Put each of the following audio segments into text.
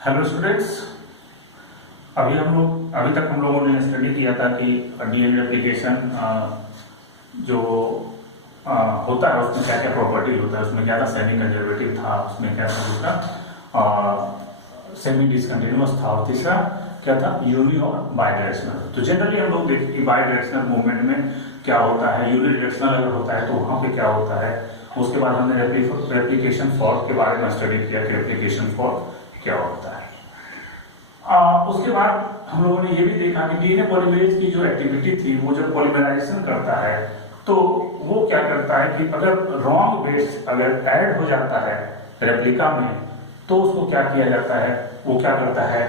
Hello students. अभी तक हम लोगों ने स्टडी किया था कि डीएनए रेप्लिकेशन जो होता है उसमें क्या क्या प्रॉपर्टी होता है, उसमें क्या था, सेमी कंजर्वेटिव था, उसमें क्या था उसका सेमी डिसकंटिन्यूअस था, और तीसरा क्या था, यूनि और बायडायरेक्शनल। तो जनरली हम लोग देखते कि बायडायरेक्शनल मूवमेंट में क्या होता है, यूनिडायरेक्शनल अगर होता है तो वहाँ पे क्या होता है। उसके बाद हमने रेप्लिकेशन फॉर्क के बारे में स्टडी किया कि रेप्लिकेशन फॉर्क क्या होता है। उसके बाद हम लोगों ने ये भी देखा कि डीएनए पॉलीमरेज की जो एक्टिविटी थी, वो जब पॉलीमराइजेशन करता है तो वो क्या करता है कि अगर रॉन्ग बेस अगर ऐड हो जाता है रेप्लिका में, तो उसको क्या किया जाता है, वो क्या करता है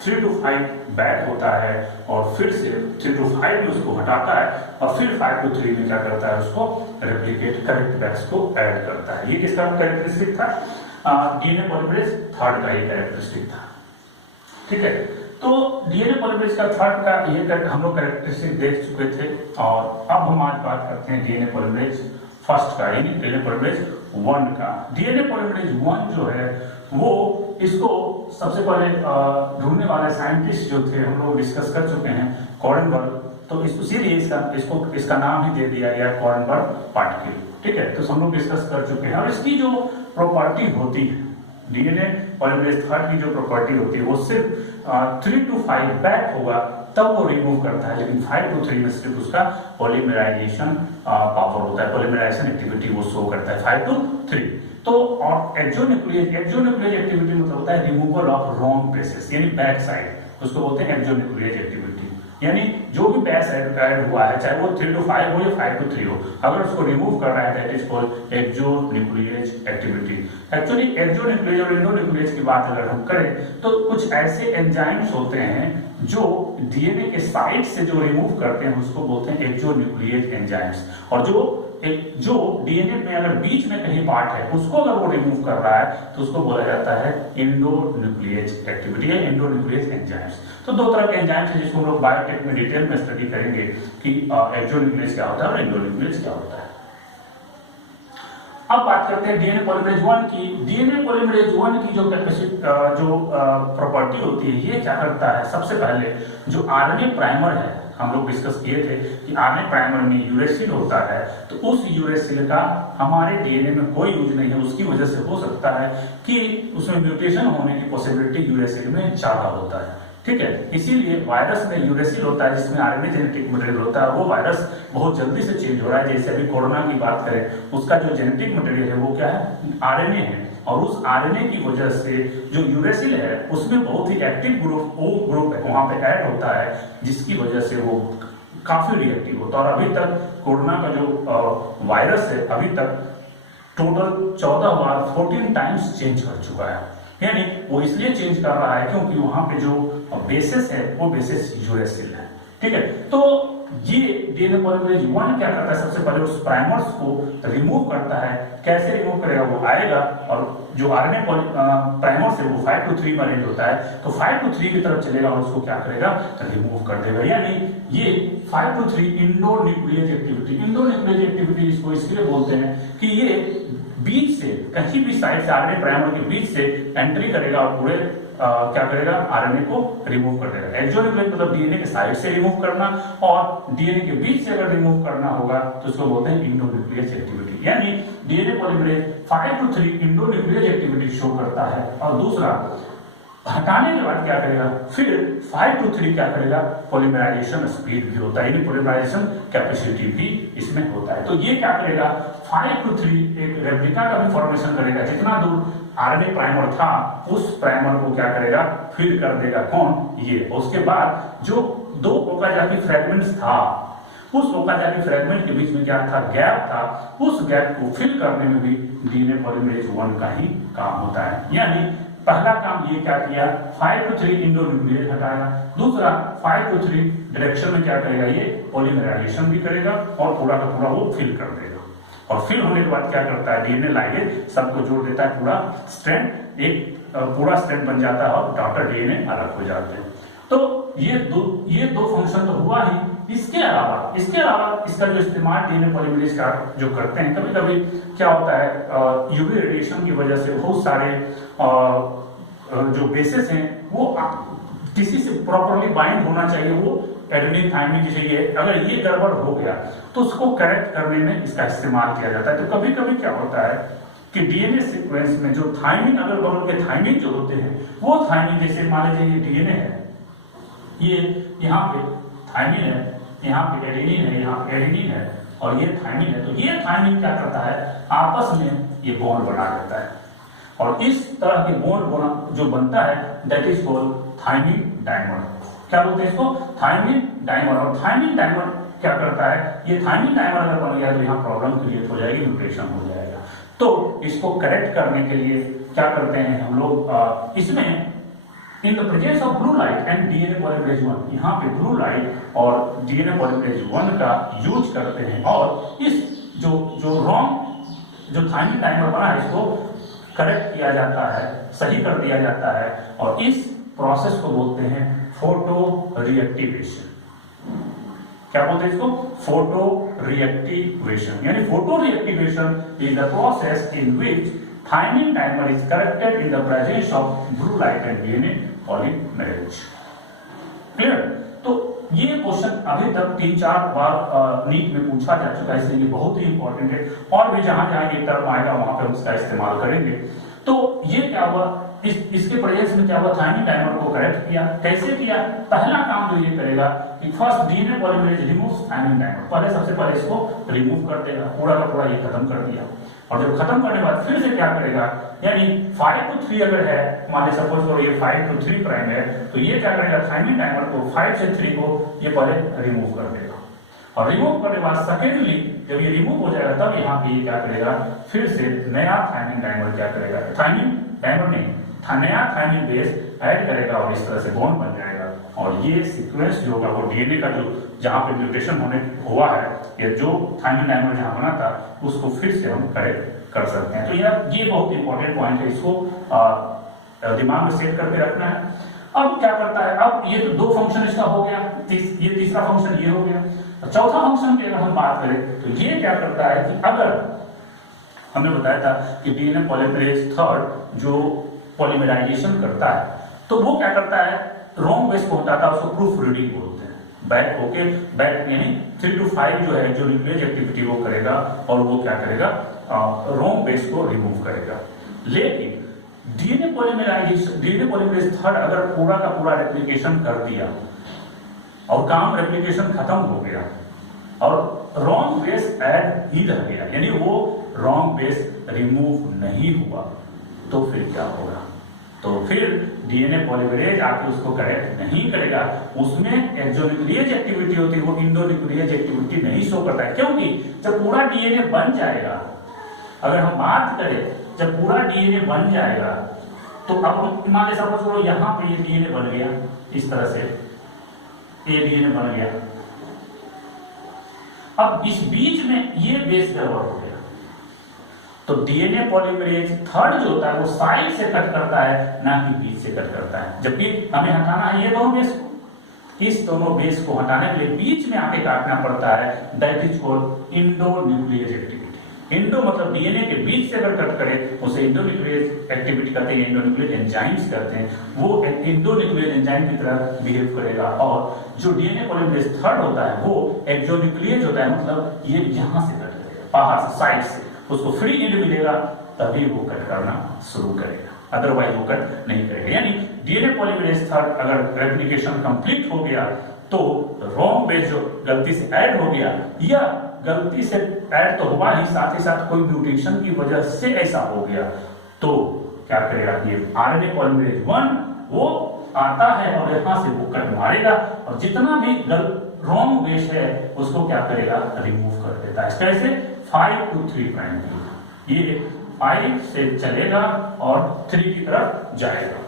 3 to 5 बैक होता है और फिर से 3 to 5 में उसको हटाता है और फिर 5 to 3 में क्या करता है, उसको रेप्लिकेट करेक्ट बैक्स को ऐड करता है। ये किसका कैरेक्टरिस्टिक था, डीएनए पॉलीमरेज थर्ड का ये कैरेक्टरिस्टिक था। ठीक है, तो डीएनए पॉलीमरेज का थर्ड का ये हम लोग कैरेक्टरिस्टिक देख चुके थे, और अब हम आज बात करते हैं डीएनए पॉलीमरेज फर्स्ट का, यानी डीएनए पॉलीमरेज 1 का। डीएनए पॉलीमरेज 1 जो है वो इसको सबसे पहले ढूंढने वाले साइंटिस्ट जो थे हम लोग डिस्कस कर चुके हैं, कॉर्नबर्ग। तो इसीलिए इसका नाम ही दे दिया गया कॉर्नबर्ग पार्टिकल। ठीक है, तो हम लोग डिस्कस कर चुके हैं, और इसकी जो प्रॉपर्टी होती है डीएनए पॉलीमरेज थर्ड की जो प्रॉपर्टी होती है वो सिर्फ 3 to 5 बैक होगा तब वो रिमूव करता है, लेकिन 5 to 3 में सिर्फ उसका पॉलीमराइजेशन पावर होता है, पॉलीमराइजेशन एक्टिविटी वो शो करता है 5 to 3। तो और एक्सोन्यूक्लियेज एक्टिविटी मतलब होता है रिमूवल ऑफ रॉन्ग बेसेस, यानी बैक साइड, उसको बोलते हैं एक्सोन्यूक्लियेज एक्टिविटी। यानी जो भी बैक साइड ऐड हुआ है, चाहे वो 3 to 5 हो या 5 to 3 हो, अगर उसको रिमूव कर रहा है that is called exonuclease activity. Actually exonuclease और एंडोन्यूक्लियेज की बात अगर हम करें तो कुछ ऐसे एंजाइम्स होते हैं जो डीएनए के साइड से जो रिमूव करते हैं उसको बोलते हैं एक्सोन्यूक्लियेज एंजाइम्स, और जो डीएनए में अगर बीच में कहीं पार्ट है उसको अगर वो रिमूव कर रहा है तो उसको बोला जाता है एंडोन्यूक्लियेज एक्टिविटी या एंडोन्यूक्लियेज एंजाइम्स। तो दो तरह के एंजाइम्स हैं जिसको हम लोग बायोटेक में डिटेल में स्टडी करेंगे कि एक्सोन्यूक्लियेज क्या होता है और एंडोन्यूक्लियेज क्या होता है। अब बात करते हैं डीएनए पॉलीमरेज 1 की। डीएनए पॉलीमरेज 1 की जो प्रॉपर्टी होती है, ये क्या करता है, सबसे पहले जो आरएनए प्राइमर है हम लोग डिस्कस किए थे कि आरएनए प्राइमर में यूरेसिल होता है, तो उस यूरेसिल का हमारे डीएनए में कोई यूज नहीं है। उसकी वजह से हो सकता है कि उसमें म्यूटेशन होने की पॉसिबिलिटी यूरेसिल में ज्यादा होता है। ठीक है, इसीलिए वायरस में यूरेसिल होता है जिसमें आरएनए जेनेटिक मटेरियल होता है, वो वायरस बहुत जल्दी से चेंज हो रहा है। जैसे अभी कोरोना की बात करें, उसका जो जेनेटिक मटेरियल है वो क्या है, आरएनए है, और उस आरएनए की वजह से जो यूरेसिल है उसमें बहुत ही एक्टिव ग्रुप है वहां पे ऐड होता है, जिसकी वजह से वो काफी रिएक्टिव होता है। और अभी तक कोरोना का जो वायरस है अभी तक टोटल 14 बार 14 टाइम्स चेंज कर चुका है। यानी वो इसलिए चेंज कर रहा है क्योंकि वहां पे जो बेसिस है वो बेसिस यूरेसिल है। ठीक है, तो ये डीएनए पॉलीमरेज 1 क्या करता है, सबसे पहले उस प्राइमर्स को रिमूव करता है। कैसे रिमूव करेगा, वो आएगा और जो आरएनए प्राइमर्स है वो 5 to 3 में अरेंज होता है, तो 5 to 3 की तरफ चलेगा और उसको क्या करेगा, रिमूव कर देगा। यानी ये 5 to 3 इंडोन्यूक्लियेज एक्टिविटी इसको इसलिए बोलते हैं कि ये बीच से कहीं भी साइड से आरएनए प्राइमर के बीच से एंट्री करेगा और पूरे क्या करेगा, आरएनए को रिमूव कर देगा। एक्सोन्यूक्लियेज मतलब डीएनए के साइड से रिमूव करना, और डीएनए के बीच से अगर रिमूव करना होगा तो उसको बोलते हैं इंडोन्यूक्लियेज एक्टिविटी। यानी DNA polymerase 5 to 3 endonuclease activity show करता है, और दूसरा हटाने के बाद क्या करेगा, फिर 5 to 3 क्या करेगा, पॉलीमराइजेशन स्पीड भी होता है, यानी पॉलीमराइजेशन कैपेसिटी भी इसमें होता है। तो ये क्या करेगा, 5 to 3 एक रेप्लिका का भी फॉर्मेशन करेगा। जितना दूर आरएनए प्राइमर था उस प्राइमर को क्या करेगा, फिल कर देगा, कौन, ये। उसके बाद जो 2 ओकाजाकी फ्रेगमेंट्स था, उस ओकाजाकी फ्रेगमेंट के बीच में क्या था, गैप था, उस गैप को फिल करने में भी डीएनए पॉलीमरेज 1 का ही काम होता है। यानी पहला काम ये क्या किया, 5 to 3 इंडोन्यूक्लियेज हटाया, दूसरा 5 to 3 डायरेक्शन में क्या करेगा, ये पॉलीमराइजेशन भी करेगा और पूरा का पूरा वो फिल कर देगा। और फिल होने के बाद क्या करता है, डीएनए लाइगेज सबको जोड़ देता है, पूरा स्ट्रैंड एक पूरा स्ट्रैंड बन जाता है और डॉटर डीएनए अलग हो जाते हैं। तो ये दो फंक्शन तो हुआ ही। इसके अलावा इसका जो इस्तेमाल डीएनए पॉलीमरेज का जो करते हैं, कभी कभी क्या होता है यूवी रेडिएशन की वजह से बहुत सारे जो बेसिस हैं वो किसी से प्रॉपरली बाइंड होना चाहिए, वो एडेनिन थाइमिन जैसे ये, अगर ये गड़बड़ हो गया तो उसको करेक्ट करने में इसका इस्तेमाल किया जाता है। तो कभी कभी क्या होता है कि डीएनए सीक्वेंस में जो थाइमिन, अगल बगल के थाइमिन जो होते हैं वो थाइमिन, जैसे मान लीजिए ये डीएनए है, ये यहाँ पे थाइमिन है, यहाँ पे एडेनिन है, यहाँ पे एडेनिन है और ये थाइमिन है, तो ये थाइमिन क्या करता है आपस में ये बॉन्ड बना देता है और इस तरह के बॉन्ड जो बनता है that is called thymine dimer. क्या बोलते हैं इसको? Thymine dimer. और थाइमिन डायमर क्या करता है, ये थाइमिन डायमर अगर बन गया तो यहाँ प्रॉब्लम क्रिएट हो जाएगी, म्यूटेशन हो जाएगा। तो इसको करेक्ट करने के लिए क्या करते हैं हम लोग, इसमें इन the presence of blue light and DNA polymerase 1, यहाँ पे ब्लू लाइट और डीएनए पॉलीमरेज 1 का यूज करते हैं और इस जो रॉन्ग जो थाइमिन डायमर बना है इसको करेक्ट किया जाता है, सही कर दिया जाता है और इस प्रोसेस को बोलते हैं फोटो रिएक्टिवेशन। क्या बोलते हैं इसको? Photo reactivation. यानी photo reactivation is the process in which thymine dimer is corrected in the presence of blue light and DNA polymerase. Clear? तो ये क्वेश्चन अभी तक 3-4 बार नीट में पूछा जा चुका है, इसलिए ये बहुत ही इंपॉर्टेंट है और भी जहां जहां ये टर्म आएगा वहां पे हम इसका इस्तेमाल करेंगे। तो ये क्या हुआ, इसके प्रेजेंस में क्या हुआ, थाइमिन डायमर को करेक्ट किया। कैसे किया? पहला काम जो ये करेगा कि first DNA polymerase removes thymine dimer, पहले सबसे पहले इसको रिमूव कर देगा, पूरा का पूरा ये खत्म कर दिया और जब खत्म करने के बाद फिर से क्या करेगा, यानी 5 to 3 अगर है, मान लीजिए सपोज करो ये 5 to 3 प्राइम है, तो ये क्या करेगा थाइमिन डायमर को 5 से 3 को ये पहले रिमूव कर देगा और रिमूव करने के बाद सेकेंडली जब ये रिमूव हो जाएगा तब यहाँ पे ये क्या करेगा, फिर से नया थाइमिन डायमर क्या करेगा, थाइमिन डायमर नहीं, नया थाइमिन बेस ऐड करेगा और इस तरह से बॉन्ड बन जाएगा और ये सीक्वेंस जो होगा वो डीएनए का जो जहाँ पे म्यूटेशन होने हुआ है या जो थाइमिन डायमर जहाँ बना था उसको फिर से हम करेक्ट कर सकते हैं। तो ये बहुत इंपॉर्टेंट पॉइंट है, इसको दिमाग में सेट करके रखना है। अब क्या करता है, अब ये तो 2 फंक्शन इसका हो गया, ये तीसरा फंक्शन ये हो गया। चौथा फंक्शन की अगर हम बात करें तो ये क्या करता है कि अगर हमने बताया था कि डीएनए पॉलीमरेज 3 जो पॉलीमराइजेशन करता है तो वो क्या करता है, रॉन्ग बेस को हटाता है, उसको प्रूफ रीडिंग बोलते हैं। बैक होके बैक यानी 3 to 5 जो है जो न्यूक्लियस एक्टिविटी वो करेगा और वो क्या करेगा, रॉन्ग बेस को रिमूव करेगा। लेकिन डीएनए पॉलीमरेज 3 अगर पूरा का पूरा रेप्लिकेशन कर दिया और काम रेप्लिकेशन खत्म हो गया और रॉन्ग बेस ऐड ही रह गया, यानी वो रॉन्ग बेस रिमूव नहीं हुआ, तो फिर क्या होगा, तो फिर डीएनए पॉलीमरेज आके उसको करेक्ट नहीं करेगा। उसमें जो न्यूक्लियस एक्टिविटी होती है वो इंडोन्यूक्लियस एक्टिविटी नहीं शो करता है, क्योंकि जब पूरा डीएनए बन जाएगा, अगर हम बात करें जब पूरा डीएनए बन जाएगा तो अब मान लीजिए सपोज करो यहाँ पे ये डीएनए बन गया, इस तरह से ये डीएनए बन गया, अब इस बीच में ये बेस गड़बड़ हो गया तो डीएनए पॉलीमरेज 3 जो होता है वो साइड से कट करता है ना कि बीच से कट करता है। जबकि हमें हटाना है ये दोनों बेस को, इस दोनों बेस को हटाने के लिए बीच में आके काटना पड़ता है, that is called endonuclease activity. Indo मतलब डीएनए के बीच से अगर कट करे उसे इंडोन्यूक्लियस एक्टिविटी कहते हैं, इंडोन्यूक्लियस एंजाइम्स कहते हैं, वो इंडोन्यूक्लियस एंजाइम की तरह बिहेव करेगा। और जो डीएनए पॉलीमरेज 3 होता है वो एक्सोन्यूक्लियस होता है, मतलब ये यहां से कट करेगा, बाहर से साइड से उसको फ्री एंड मिलेगा तभी वो कट करना शुरू करेगा, अदरवाइज वो कट नहीं करेगा। यानी डीएनए पॉलीमरेज 3 अगर रेप्लिकेशन कंप्लीट हो गया तो रॉन्ग बेस जो गलती से ऐड हो गया या गलती से ऐड तो हुआ ही, साथ ही साथ कोई म्यूटेशन की वजह से ऐसा हो गया, तो क्या करेगा, ये आरएनए पॉलीमरेज 1 वो आता है और यहां से वो कट मारेगा और जितना भी रॉन्ग बेस है उसको क्या करेगा, रिमूव कर देता है। कैसे? 5 to 3 प्राइम, ये 5 से चलेगा और 3 की तरफ जाएगा,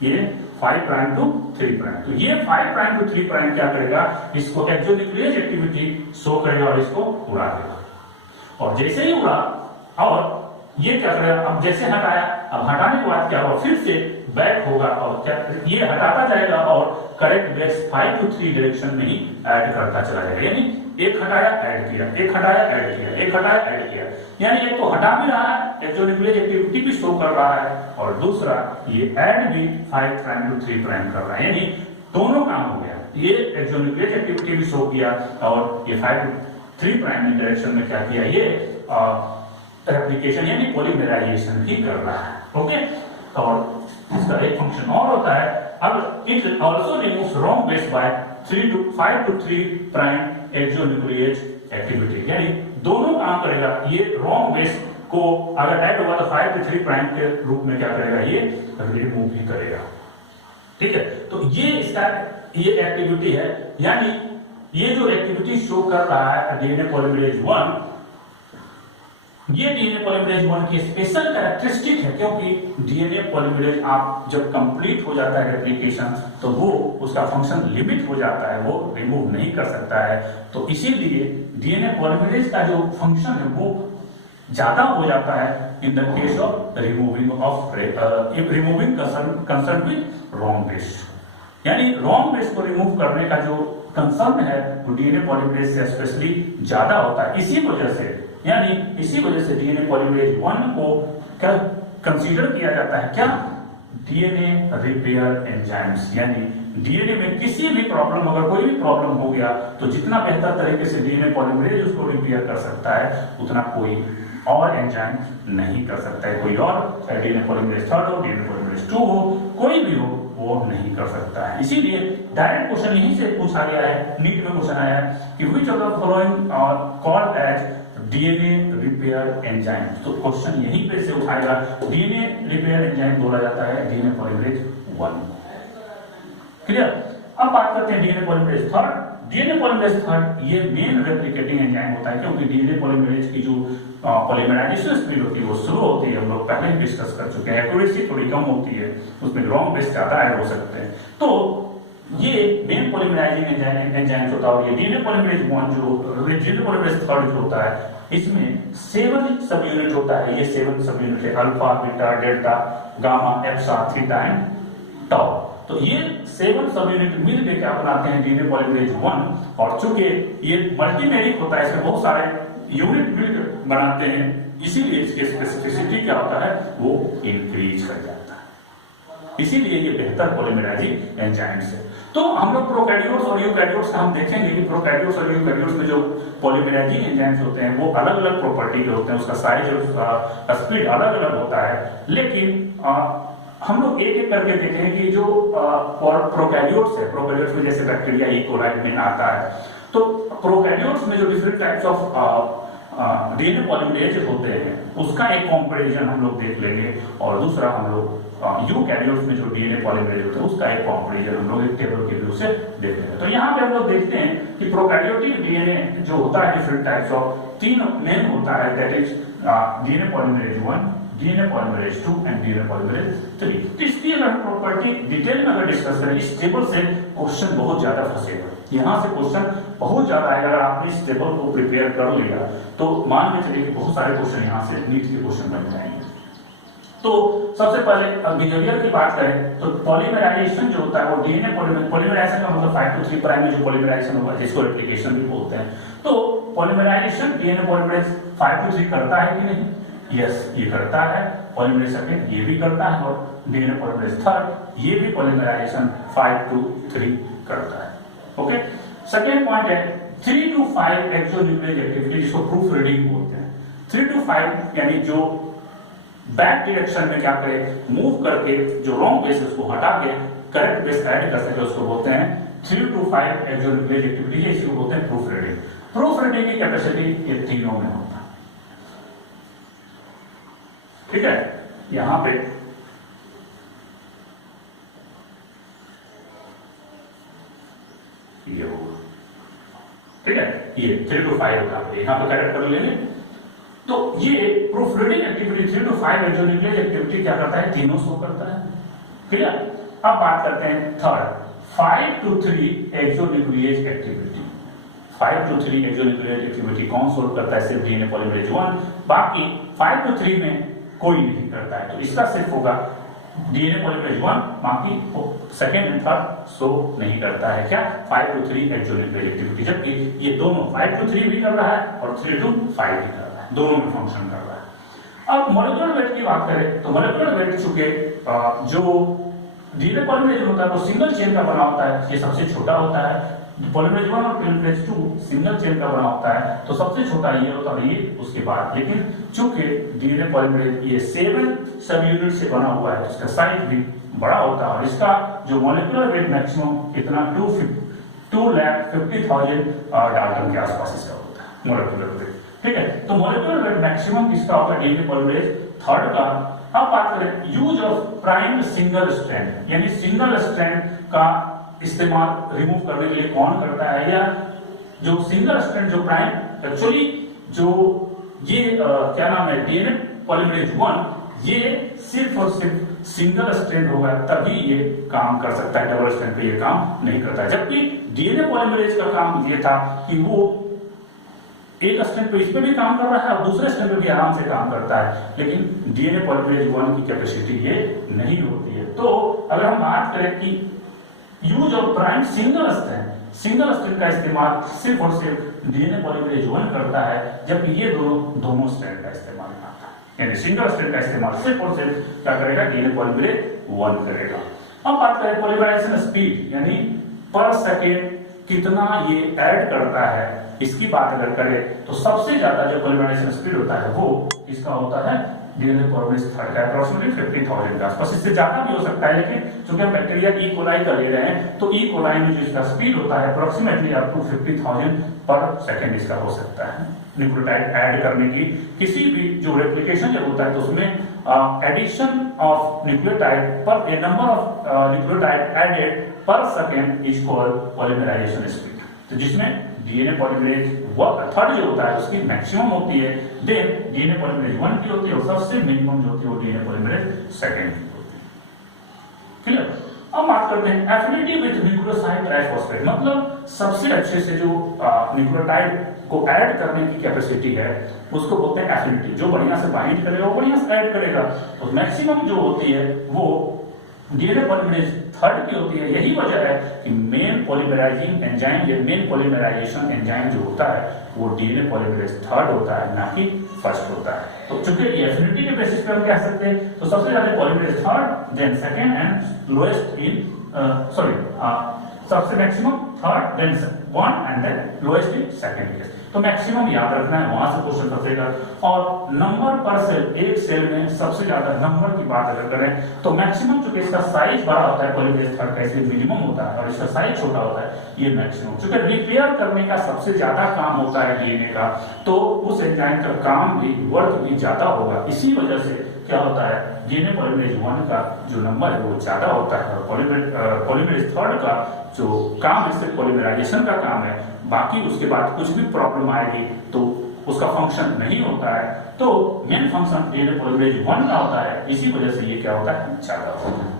ये 5 प्राइम to 3 प्राइम। तो ये 5 प्राइम to 3 प्राइम क्या करेगा, इसको एक्सोन्यूक्लियस एक्टिविटी शो करेगा और इसको उड़ा देगा। और जैसे ही उड़ा और ये क्या करेगा, अब जैसे हटाया, अब हटाने के बाद क्या होगा, फिर से बैक होगा और क्या ये हटाता जाएगा और करेक्ट बेस 5 to 3 डायरेक्शन में ही ऐड करता चला जाएगा। यानी एक हटाया ऐड किया, एक हटाया ऐड किया, एक हटाया ऐड किया, यानी एक तो हटा भी रहा है, एक्सोन्यूक्लियेज एक्टिविटी भी शो कर रहा है, और दूसरा ये ऐड भी 5 प्राइम टू 3 प्राइम कर रहा है, यानी दोनों काम हो गया। ये एक्सोन्यूक्लियेज एक्टिविटी भी शो किया और ये 5 टू 3 प्राइम डायरेक्शन में क्या किया, ये रेप्लिकेशन यानी पॉलीमराइजेशन भी कर रहा है। ओके, और इसका एक फंक्शन और होता है, अब it also removes wrong base by 5 to 3 prime exonuclease activity, यानी दोनों काम करेगा। ये रॉन्ग बेस को अगर ऐड होगा तो 5 to 3 प्राइम के रूप में क्या करेगा, ये रिमूव भी करेगा। ठीक है, तो ये इसका ये एक्टिविटी है, यानी ये जो एक्टिविटी शो कर रहा है डीएनए पॉलीमरेज 1, ये डीएनए पॉलीमरेज 1 की स्पेशल कैरेक्टरिस्टिक है, क्योंकि डीएनए पॉलीमरेज आप जब कंप्लीट हो जाता है रेप्लिकेशन तो वो उसका फंक्शन लिमिट हो जाता है, वो रिमूव नहीं कर सकता है। तो इसीलिए डीएनए पॉलीमरेज का जो फंक्शन है वो ज्यादा हो जाता है in the case of removing concern with wrong base, यानी रॉन्ग बेस को रिमूव करने का जो कंसर्न है वो डीएनए पॉलीमरेज से स्पेशली ज्यादा होता है। इसी वजह से, यानी इसी वजह से डीएनए पॉलीमरेज 1 को क्या कंसीडर किया जाता है, क्या डीएनए रिपेयर एंजाइम्स, यानी डीएनए में किसी भी प्रॉब्लम, अगर कोई भी प्रॉब्लम हो गया तो जितना बेहतर तरीके से डीएनए पॉलीमरेज उसको रिपेयर कर सकता है उतना कोई और एंजाइम नहीं कर सकता है। कोई और डीएनए पॉलीमरेज 3 हो, डीएनए पॉलीमरेज 2 हो, कोई भी हो, वो नहीं कर सकता है। इसीलिए डायरेक्ट क्वेश्चन यहीं से पूछा गया है, नीट में क्वेश्चन आया है कि which of the following are called as DNA repair enzyme, तो क्वेश्चन यहीं पे से उठाएगा। डीएनए रिपेयर एंजाइम बोला जाता है डीएनए पॉलीमरेज 1। क्लियर? अब बात करते हैं डीएनए पॉलीमरेज 3। डीएनए पॉलीमरेज 3 ये मेन रेप्लिकेटिंग एंजाइम होता है, क्योंकि डीएनए पॉलीमरेज की जो पॉलीमराइजेशन स्पीड होती है वो स्लो होती है, हम लोग पहले ही डिस्कस कर चुके हैं। एक्यूरेसी थोड़ी कम होती है, उसमें लॉन्ग बेस ज्यादा ऐड हो सकते हैं। तो ये मेन पॉलीमराइजिंग एंजाइम होता है, और ये डीएनए पॉलीमरेज 1 जो डीएनए पॉलीमरेज 3 जो होता है इसमें 7 सब यूनिट होता है। ये 7 सब यूनिट है, alpha, beta, delta, gamma, epsilon, theta and tau. तो ये 7 सब यूनिट मिल के क्या बनाते हैं डीएनए पॉलीमरेज 1, और चूंकि ये मल्टीमेरिक होता है, इसमें बहुत सारे यूनिट मिल बनाते हैं, इसीलिए इसकी स्पेसिफिसिटी क्या होता है वो इंक्रीज कर जाता है, इसीलिए ये बेहतर पॉलीमराइजिंग एंजाइम्स है। तो हम लोग प्रोकैरियोट्स और यूकैरियोट्स का हम देखेंगे कि प्रोकैरियोट्स और यूकैरियोट्स में जो पॉलीमराइजिंग एंजाइम्स होते हैं वो अलग अलग प्रॉपर्टी के होते हैं, उसका साइज और स्पीड अलग अलग होता है। लेकिन हम लोग एक एक करके देखेंगे कि जो प्रोकैरियोट्स है, प्रोकैरियोट्स में जैसे बैक्टीरिया, ई कोलाई में आता है, तो प्रोकैरियोट्स में जो different types of DNA polymerase होते हैं उसका एक कंपैरिजन हम लोग देख लेंगे, और दूसरा हम लोग यूकैरियोट्स में जो डीएनए पॉलीमरेज होते हैं उसका एक कंपैरिजन हम लोग एक टेबल के व्यू से देख लेंगे। तो यहाँ पे हम लोग देखते हैं कि प्रोकैरियोटिक डीएनए जो होता है डिफरेंट टाइप्स ऑफ 3 मेन होता है, that is DNA polymerase 1, DNA polymerase 2 and DNA polymerase 3। तो इसकी अगर हम प्रॉपर्टी डिटेल में अगर डिस्कस करें, इस टेबल से क्वेश्चन बहुत ज्यादा फंसेगा, यहाँ से क्वेश्चन बहुत ज्यादा आएगा। अगर आपने इस टेबल को प्रिपेयर कर लिया तो मान के चलिए कि बहुत सारे क्वेश्चन यहाँ से नीट के क्वेश्चन बन जाएंगे। तो सबसे पहले बिहेवियर की बात करें तो पॉलीमराइजेशन जो होता है वो डीएनए पॉलीमराइजेशन का मतलब 5 to 3 प्राइम में जो पॉलीमराइजेशन होगा जिसको रेप्लिकेशन भी बोलते हैं। तो पॉलीमराइजेशन डीएनए पॉलीमरेज 5 to 3 करता है कि नहीं? यस, ये करता है। पॉलीमरेज सेकेंड ये भी करता है, और डीएनए पॉलीमरेज 3 ये भी पॉलीमराइजेशन 5 to 3 करता है। ओके, सेकेंड पॉइंट है 3 to 5 एक्सोन्यूक्लियेज एक्टिविटी, जिसको प्रूफ रीडिंग बोलते हैं। 3 to 5 यानी जो बैक डायरेक्शन में क्या करे, मूव करके जो रॉन्ग बेस है उसको हटा के करेक्ट बेस ऐड कर सके, उसको बोलते हैं 3 to 5 एक्सोन्यूक्लियेज एक्टिविटी, इसी को बोलते हैं प्रूफ रीडिंग। प्रूफ रीडिंग की कैपेसिटी ये तीनों में होता है। ठीक है, यहां पे ये होगा, ठीक है, ये 3 to 5 होगा, यहां पे करेक्ट कर लेंगे। तो ये proofreading activity 3 to 5 exonuclease activity क्या करता है, तीनों शो करता है। क्लियर? अब बात करते हैं third 5 to 3 exonuclease activity. 5 to 3 exonuclease activity कौन सोल्व करता है? सिर्फ डीएनए पॉलीमरेज 1, बाकी 5 to 3 में कोई नहीं करता है। तो इसका सिर्फ होगा डीएनए पॉलीमरेज 1, बाकी सेकेंड एंड थर्ड शो नहीं करता है। क्या 5 to 3 एक्सोन्यूक्लियर एक्टिविटी, जबकि ये दोनों 5 to 3 भी कर रहा है और 3 to 5 भी कर रहा है, दोनों में फंक्शन कर रहा है। अब मॉलिक्यूलर वेट की बात करें तो मॉलिक्यूलर वेट चूंकि जो डीएनए पॉलीमरेज होता है वो सिंगल चेन का बना होता है, ये सबसे छोटा होता है। पॉलीमरेज 1 और पॉलीमरेज 2 सिंगल चेन का बना होता है, तो सबसे छोटा ये होता है, ये उसके बाद। लेकिन चूंकि डीएनए पॉलीमरेज ये 7 सब यूनिट से बना हुआ है, इसका साइज भी बड़ा होता है और इसका जो मॉलिक्यूलर वेट मैक्सिमम कितना 2,50,000 डाल्टन के आसपास इसका होता है मॉलिक्यूलर वेट। ठीक है, तो मॉलिक्यूलर वेट मैक्सिमम किसका होगा, डीएनए पॉलीमरेज थर्ड का। अब बात करें use of primed single strand, यानी सिंगल स्ट्रैंड का इस्तेमाल रिमूव करने के लिए कौन करता है, या जो सिंगल स्ट्रैंड जो प्राइम एक्चुअली जो ये क्या नाम है डीएनए पॉलीमरेज 1, ये सिर्फ और सिर्फ सिंगल स्ट्रैंड होगा तभी ये काम कर सकता है, डबल स्ट्रैंड पे ये काम नहीं करता है। जबकि डीएनए पॉलीमरेज का काम ये था कि वो एक स्ट्रैंड पे इस पे भी काम कर रहा है और दूसरे स्ट्रैंड पे भी आराम से काम करता है, लेकिन डीएनए पॉलीमरेज 1 की कैपेसिटी ये नहीं होती है। तो अगर हम बात करें कि use of prime single strand का इस्तेमाल सिर्फ और सिर्फ डीएनए पॉलीमरेज 1 करता है, जबकि ये दोनों स्ट्रैंड का इस्तेमाल करता है, यानी सिंगल स्ट्रैंड का इस्तेमाल सिर्फ और सिर्फ क्या करेगा, डीएनए पॉलीमरेज 1 करेगा। अब बात करें पॉलीमराइजेशन स्पीड, यानी पर सेकेंड कितना ये ऐड करता है, इसकी बात अगर करें तो सबसे ज्यादा जो पॉलीमराइजेशन स्पीड होता है वो इसका होता है डीएनए पॉलीमरेज थर्ड का, अप्रोक्सीमेटली 50,000 के आसपास। इससे ज्यादा भी हो सकता है, लेकिन चूंकि हम बैक्टीरिया ई कोलाई का ले रहे हैं तो ई कोलाई में जो इसका स्पीड होता है अप्रोक्सीमेटली अप टू 50,000 पर सेकेंड इसका हो सकता है। न्यूक्लियोटाइड ऐड करने की किसी भी जो रेप्लिकेशन जब होता है तो उसमें addition of nucleotide per a number of nucleotide added per second is called polymerisation speed. तो जिसमें डीएनए पॉलीमरेज थर्ड जो होता है उसकी मैक्सिमम होती है, देन डीएनए पॉलीमरेज 1 की होती है और सबसे मिनिमम जो होती है वो डीएनए पॉलीमरेज सेकंड की होती है। क्लियर? अब बात करते हैं एफिनिटी विद न्यूक्लियोसाइड ट्राइफॉस्फेट, मतलब सबसे अच्छे से जो न्यूक्लियोटाइड को ऐड करने की कैपेसिटी है उसको बोलते हैं एफिनिटी। जो बढ़िया से बाइंड करेगा वो बढ़िया से ऐड करेगा, तो मैक्सिमम जो होती है वो डीएनए पॉलीमरेज थर्ड की होती है। यही वजह है कि मेन पॉलीमराइजिंग एंजाइम या मेन पॉलीमराइजेशन एंजाइम जो होता है वो डीएनए पॉलीमरेज थर्ड होता है, ना कि फर्स्ट होता है। तो चूंकि एफिनिटी के बेसिस पे हम कह सकते हैं तो सबसे ज्यादा polymerase third, then second and lowest in सबसे maximum third, then 1 and then lowest in second case. तो मैक्सिमम याद रखना है, वहां से क्वेश्चन फंसेगा। और नंबर पर सेल, एक सेल में सबसे ज्यादा नंबर की बात अगर करें तो मैक्सिमम, चूंकि इसका साइज बड़ा होता है पॉलीमरेज थर्ड का, इसलिए मिनिमम होता है और इसका साइज छोटा होता है, ये मैक्सिमम। चूंकि रिपेयर करने का सबसे ज्यादा काम होता है डीएनए का, तो उस एंजाइम का काम भी, वर्क भी ज्यादा होगा। इसी वजह से क्या होता है, डीएनए पॉलीमरेज 1 का जो नंबर है वो ज्यादा होता है और पॉलीमरेज थर्ड का जो काम है सिर्फ पॉलीमराइजेशन का काम है, बाकी उसके बाद कुछ भी प्रॉब्लम आएगी तो उसका फंक्शन नहीं होता है। तो मेन फंक्शन डीएनए पॉलीमरेज 1 का होता है, इसी वजह से ये क्या होता है, ज्यादा होता है।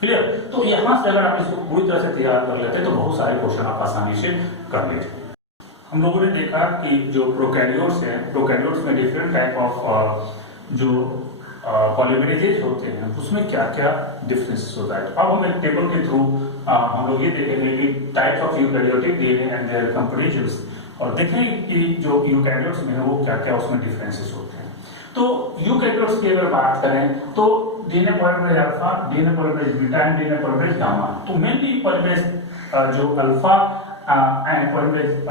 क्लियर? तो यहां से अगर आप इसको पूरी तरह से तैयार कर लेते तो बहुत सारे क्वेश्चन आप आसानी से कर लेते। हम लोगों ने देखा कि जो प्रोकैरियोट्स हैं, प्रोकैरियोट्स में डिफरेंट टाइप ऑफ जो पॉलीमरेजेज होते हैं उसमें क्या क्या डिफरेंसेस होता है। अब हम एक टेबल के थ्रू हम लोग ये देखेंगे कि types of eukaryotic DNA and their comparisons, और देखेंगे कि जो यूकैरियोट्स में है वो क्या क्या उसमें डिफरेंसेस होते हैं। तो यूकैरियोट्स की अगर बात करें तो DNA polymerase alpha, DNA polymerase beta and DNA polymerase gamma. तो मेनली पॉलीमरेज जो अल्फा एंड पॉलीमरेज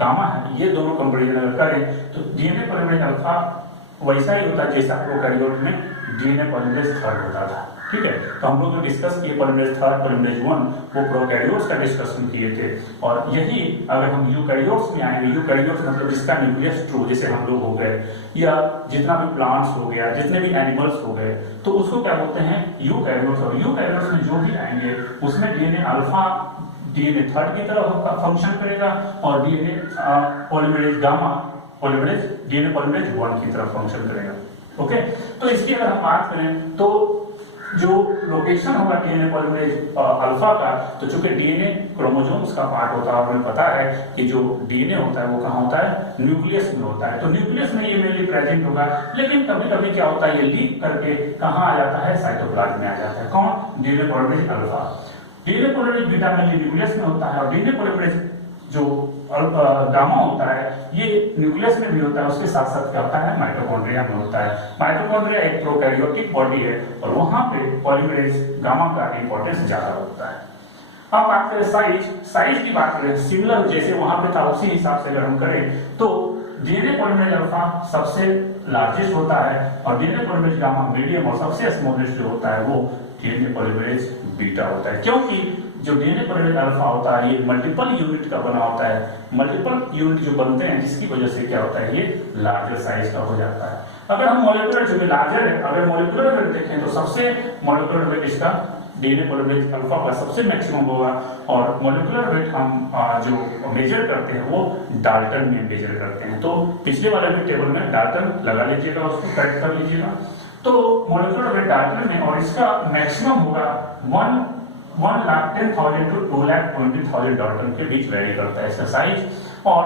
गामा है, ये दोनों कंपैरिजन अगर करें तो डीएनए पॉलीमरेज अल्फा वैसा ही होता है जैसा प्रोकैरियोट में डीएनए पॉलीमरेज थर्ड होता था। ठीक है, तो हम लोग जो डिस्कस किए पॉलीमरेज थर्ड, पॉलीमरेज 1, वो प्रोकैरियोट्स का डिस्कशन किए थे। और यही अगर हम यूकैरियोट्स में आएंगे, यूकैरियोट्स मतलब जिसका न्यूक्लियस ट्रू, जैसे हम लोग हो गए या जितना भी प्लांट्स हो गया, जितने भी एनिमल्स हो गए, तो उसको क्या बोलते हैं, यूकैरियोट्स। और यूकैरियोट्स में जो भी आएंगे उसमें डीएनए अल्फा डीएनए थर्ड की तरह फंक्शन करेगा और DNA polymerase gamma polymerase DNA polymerase 1 की तरफ फंक्शन करेगा। ओके, तो इसकी अगर हम बात करें तो जो लोकेशन होगा डीएनए पॉलीमरेज अल्फा का, तो चूंकि डीएनए क्रोमोसोम्स का पार्ट होता है, हमें पता है कि जो डीएनए होता है वो कहाँ होता है, न्यूक्लियस में होता है। तो न्यूक्लियस में ये मेनली प्रेजेंट होगा, लेकिन कभी कभी क्या होता है, ये लीक करके कहाँ आ जाता है, साइटोप्लाज्म में आ जाता है। कौन? DNA polymerase alpha. DNA polymerase beta mainly nucleus में होता है, और डीएनए पॉलीमरेज जो गामा होता है ये न्यूक्लियस में भी होता है, उसके साथ साथ क्या होता है, माइटोकॉन्ड्रिया में होता है। माइटोकॉन्ड्रिया एक प्रोकैरियोटिक बॉडी है, और वहां पे पॉलीमरेज गामा का इंपॉर्टेंस ज्यादा होता है। अब बात करें साइज की बात करें, सिमिलर जैसे वहां पे था उसी हिसाब से अगर हम करें तो डीएनए पॉलीमरेज अल्फा सबसे लार्जेस्ट होता है, और डीएनए पॉलीमरेज गामा मीडियम, और सबसे स्मॉलेस्ट जो होता है वो डीएनए पॉलीमरेज बीटा होता है। क्योंकि जो डीएनए पॉलीमरेज अल्फा होता है ये मल्टीपल यूनिट का बना होता है, मल्टीपल यूनिट जो बनते हैं जिसकी वजह से क्या होता है, ये लार्जर साइज का हो जाता है। अगर हम मॉलिक्यूलर जो लार्जर है, अगर मॉलिक्यूलर वेट देखें तो सबसे मॉलिक्यूलर वेट इसका डीएनए पॉलीमरेज अल्फा का सबसे मैक्सिमम होगा, और मॉलिक्यूलर वेट हम जो मेजर करते हैं वो डाल्टन में मेजर करते हैं। तो पिछले वाले भी टेबल में डाल्टन लगा लीजिएगा, उसको करेक्ट कर लीजिएगा। तो मॉलिक्यूलर वेट डाल्टन में, और इसका मैक्सिमम होगा 1,10,000 to 2,20,000 डाल्टन के बीच वेरी करता है इसका साइज। और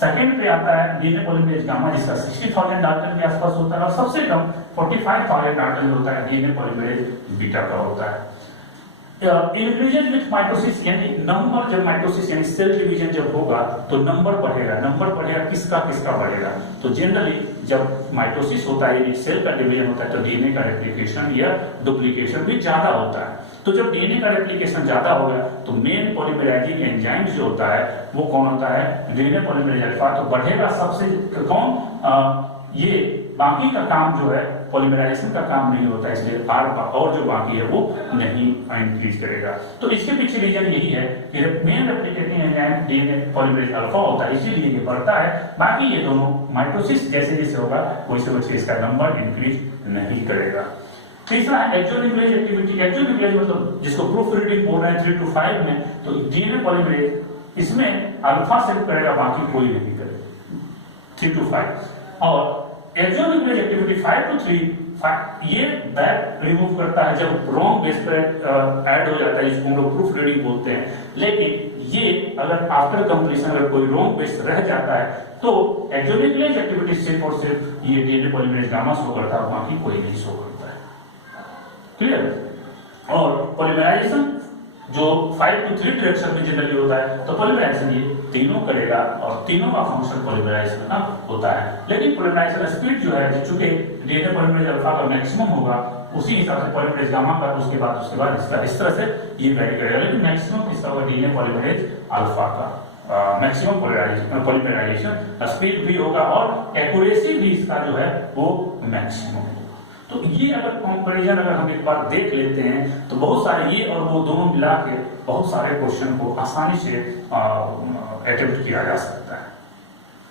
सेकंड पे आता है डीएनए पॉलीमरेज गामा, जिसका 60,000 डाल्टन के आसपास होता है, और सबसे कम 45,000 डाल्टन होता है डीएनए पॉलीमरेज बीटा का होता है। इंक्रीजेस विथ माइटोसिस, यानी नंबर, जब माइटोसिस यानी सेल डिवीजन जब होगा तो नंबर बढ़ेगा। नंबर बढ़ेगा, किसका किसका बढ़ेगा, तो जनरली जब माइटोसिस होता है यानी सेल का डिवीजन होता है तो डीएनए का रेप्लिकेशन या डुप्लीकेशन भी ज्यादा होता है। तो जब डीएनए का रेप्लिकेशन ज्यादा होगा तो मेन पॉलीमराइजिंग एंजाइम जो होता है वो कौन होता है, डीएनए पॉलीमरेज अल्फा। तो बढ़ेगा सबसे कौन, ये बाकी का काम जो है पॉलीमराइजेशन का काम नहीं होता, इसलिए और जो बाकी है वो नहीं इंक्रीज करेगा। तो इसके पीछे रीजन यही है कि main replicating enzyme DNA polymerase alpha होता है, इसीलिए ये बढ़ता है। बाकी ये दोनों माइटोसिस जैसे जैसे होगा वैसे वैसे इसका नंबर इंक्रीज नहीं करेगा। तीसरा है एक्सोन्यूक्लियस एक्टिविटी। एक्सोन्यूक्लियस मतलब जिसको प्रूफ रीडिंग बोल रहे हैं 3 to 5 में, तो डीएनए पॉलीमरेज इसमें अल्फा सेट करेगा, बाकी कोई नहीं करेगा 3 to 5। और एक्सोन्यूक्लियस एक्टिविटी 5 to 3 ये बैक रिमूव करता है जब रॉन्ग बेस पर ऐड हो जाता है, जिसको हम लोग प्रूफ रीडिंग बोलते हैं। लेकिन ये अगर आफ्टर कंप्लीशन अगर कोई रॉन्ग बेस रह जाता है तो एक्सोन्यूक्लियस एक्टिविटी सिर्फ और सिर्फ ये डीएनए पॉलीमरेज गामा शो करता है, बाकी कोई नहीं शो करता है। क्लियर। और पॉलीमराइजेशन जो 5 to 3 डायरेक्शन में जनरली होता है, तो पॉलीमराइजेशन ये तीनों करेगा, और तीनों का फंक्शन पॉलीमराइजेशन का होता है। लेकिन पॉलीमराइजेशन स्पीड जो है, चूंकि डीएनए पॉलीमरेज अल्फा का मैक्सिमम होगा उसी हिसाब से पॉलीमरेज गामा का, उसके बाद इसका इस तरह से ये वेरी करेगा। लेकिन मैक्सिमम इसका होगा डीएनए पॉलीमरेज अल्फा का मैक्सिमम पॉलीमराइजेशन स्पीड भी होगा, और एक्यूरेसी भी इसका जो है वो मैक्सिमम होगा। तो ये अगर कंपैरिजन अगर हम एक बार देख लेते हैं तो बहुत सारे ये और वो दोनों मिला के बहुत सारे क्वेश्चन को आसानी से अटेम्प्ट किया जा सकता है।